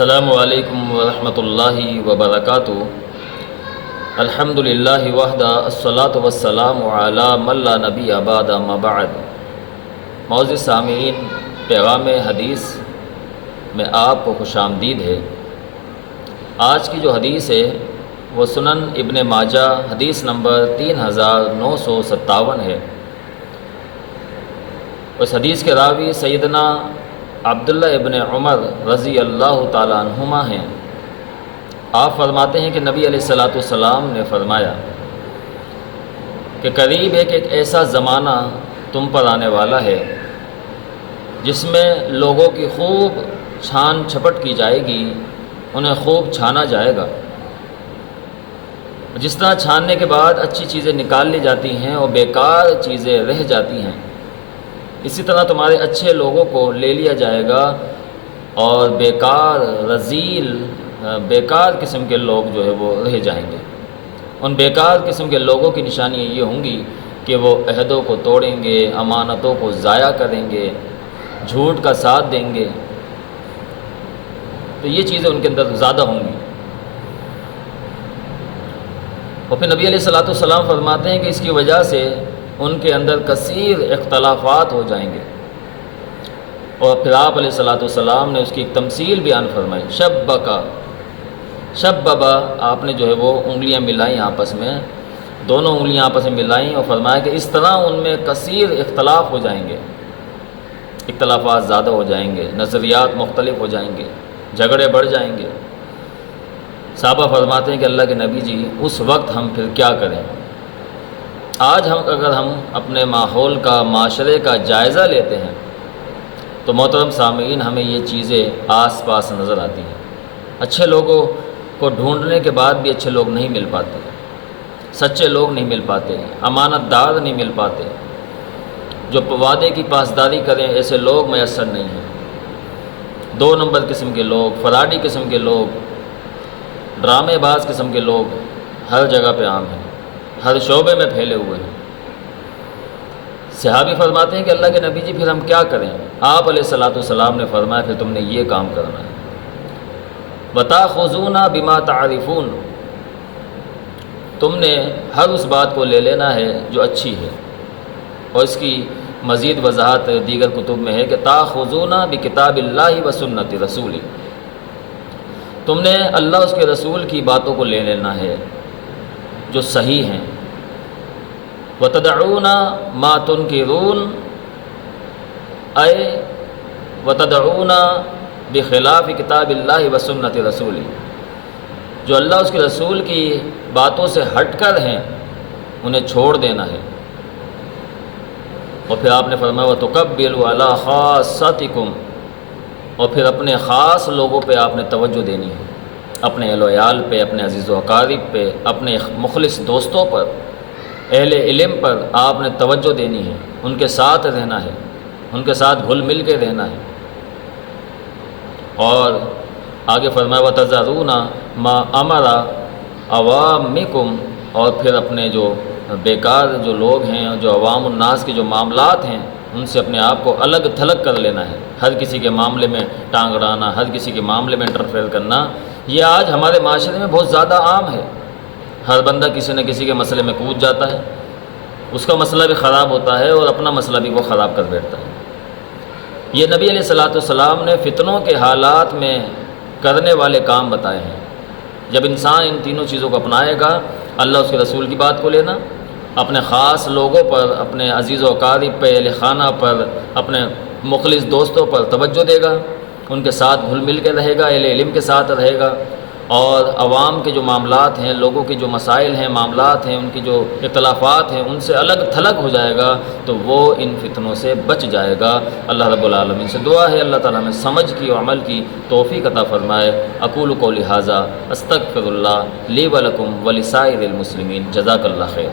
السلام علیکم ورحمۃ اللہ وبرکاتہ۔ الحمدللہ وحدہ الصلاۃ والسلام علی من لا نبی بعد اما بعد۔ معزز سامعین، پیغام حدیث میں آپ کو خوش آمدید ہے۔ آج کی جو حدیث ہے وہ سنن ابن ماجہ حدیث نمبر 3957 ہے۔ اس حدیث کے راوی سیدنا عبداللہ ابن عمر رضی اللہ تعالیٰ عنہما ہیں۔ آپ فرماتے ہیں کہ نبی علیہ الصلاۃ والسلام نے فرمایا کہ قریب ہے کہ ایک ایسا زمانہ تم پر آنے والا ہے جس میں لوگوں کی خوب چھان چھپٹ کی جائے گی، انہیں خوب چھانا جائے گا۔ جس طرح چھاننے کے بعد اچھی چیزیں نکال لی جاتی ہیں اور بیکار چیزیں رہ جاتی ہیں، اسی طرح تمہارے اچھے لوگوں کو لے لیا جائے گا اور بیکار رذیل بیکار قسم کے لوگ جو ہے وہ رہ جائیں گے۔ ان بیکار قسم کے لوگوں کی نشانی یہ ہوں گی کہ وہ عہدوں کو توڑیں گے، امانتوں کو ضائع کریں گے، جھوٹ کا ساتھ دیں گے۔ تو یہ چیزیں ان کے اندر زیادہ ہوں گی۔ اور پھر نبی علیہ الصلاۃ والسلام فرماتے ہیں کہ اس کی وجہ سے ان کے اندر کثیر اختلافات ہو جائیں گے۔ اور پھر آپ علیہ الصلاۃ والسلام نے اس کی ایک تمثیل بیان فرمائی، شببا آپ نے جو ہے وہ انگلیاں ملائیں آپس میں، دونوں انگلیاں آپس میں ملائیں اور فرمایا کہ اس طرح ان میں کثیر اختلاف ہو جائیں گے، اختلافات زیادہ ہو جائیں گے، نظریات مختلف ہو جائیں گے، جھگڑے بڑھ جائیں گے۔ صحابہ فرماتے ہیں کہ اللہ کے نبی جی اس وقت ہم پھر کیا کریں؟ آج اگر ہم اپنے ماحول کا، معاشرے کا جائزہ لیتے ہیں تو محترم سامعین ہمیں یہ چیزیں آس پاس نظر آتی ہیں۔ اچھے لوگوں کو ڈھونڈنے کے بعد بھی اچھے لوگ نہیں مل پاتے، سچے لوگ نہیں مل پاتے، امانت دار نہیں مل پاتے، جو وعدے کی پاسداری کریں ایسے لوگ میسر نہیں ہیں۔ 2 نمبر قسم کے لوگ، فراڈی قسم کے لوگ، ڈرامے باز قسم کے لوگ ہر جگہ پہ عام ہیں، ہر شعبے میں پھیلے ہوئے ہیں۔ صحابی فرماتے ہیں کہ اللہ کے نبی جی پھر ہم کیا کریں؟ آپ علیہ الصلاۃ والسلام نے فرمایا پھر تم نے یہ کام کرنا ہے، وَتَأْخُذُونَ بِمَا تَعْرِفُونَ، تم نے ہر اس بات کو لے لینا ہے جو اچھی ہے۔ اور اس کی مزید وضاحت دیگر کتب میں ہے کہ تَأْخُذُونَ بِكِتَابِ اللَّهِ وَسُنَّةِ رَسُولِهِ، تم نے اللہ اس کے رسول کی باتوں کو لے لینا ہے جو صحیح ہیں۔ وَتَدْعُونَ مَا تُنْكِرُونَ، اے وَتَدْعُونَ بِخِلَافِ کتاب اللہ وسنت رسولی، جو اللہ اس کے رسول کی باتوں سے ہٹ کر ہیں انہیں چھوڑ دینا ہے۔ اور پھر آپ نے فرمایا وَتُقَبِّلُوا عَلَىٰ خَاصَّتِكُمْ، اور پھر اپنے خاص لوگوں پہ آپ نے توجہ دینی ہے، اپنے اہل و عیال پہ، اپنے عزیز و اقارب پہ، اپنے مخلص دوستوں پر، اہل علم پر آپ نے توجہ دینی ہے، ان کے ساتھ رہنا ہے، ان کے ساتھ گھل مل کے رہنا ہے۔ اور آگے فرمایا وَتَذَرُونَ مَا أَمَرَ عَوَامِكُمْ، اور پھر اپنے جو بیکار جو لوگ ہیں، جو عوام الناس کے جو معاملات ہیں ان سے اپنے آپ کو الگ تھلگ کر لینا ہے۔ ہر کسی کے معاملے میں ٹانگ اڑانا، ہر کسی کے معاملے میں انٹرفیئر کرنا، یہ آج ہمارے معاشرے میں بہت زیادہ عام ہے۔ ہر بندہ کسی نہ کسی کے مسئلے میں کود جاتا ہے، اس کا مسئلہ بھی خراب ہوتا ہے اور اپنا مسئلہ بھی وہ خراب کر بیٹھتا ہے۔ یہ نبی علیہ الصلاۃ والسلام نے فتنوں کے حالات میں کرنے والے کام بتائے ہیں۔ جب انسان ان تینوں چیزوں کو اپنائے گا، اللہ اس کے رسول کی بات کو لینا، اپنے خاص لوگوں پر، اپنے عزیز و اقارب پہ، اہل خانہ پر، اپنے مخلص دوستوں پر توجہ دے گا، ان کے ساتھ گھل مل کے رہے گا، اہل علم کے ساتھ رہے گا، اور عوام کے جو معاملات ہیں، لوگوں کے جو مسائل ہیں، معاملات ہیں، ان کی جو اختلافات ہیں، ان سے الگ تھلگ ہو جائے گا تو وہ ان فتنوں سے بچ جائے گا۔ اللہ رب العالمین سے دعا ہے اللہ تعالیٰ ہمیں سمجھ کی اور عمل کی توفیق عطا فرمائے۔ اقول قولی ھذا استغفر اللہ لی ولکم ولسائر المسلمین، جزاک اللہ خیر۔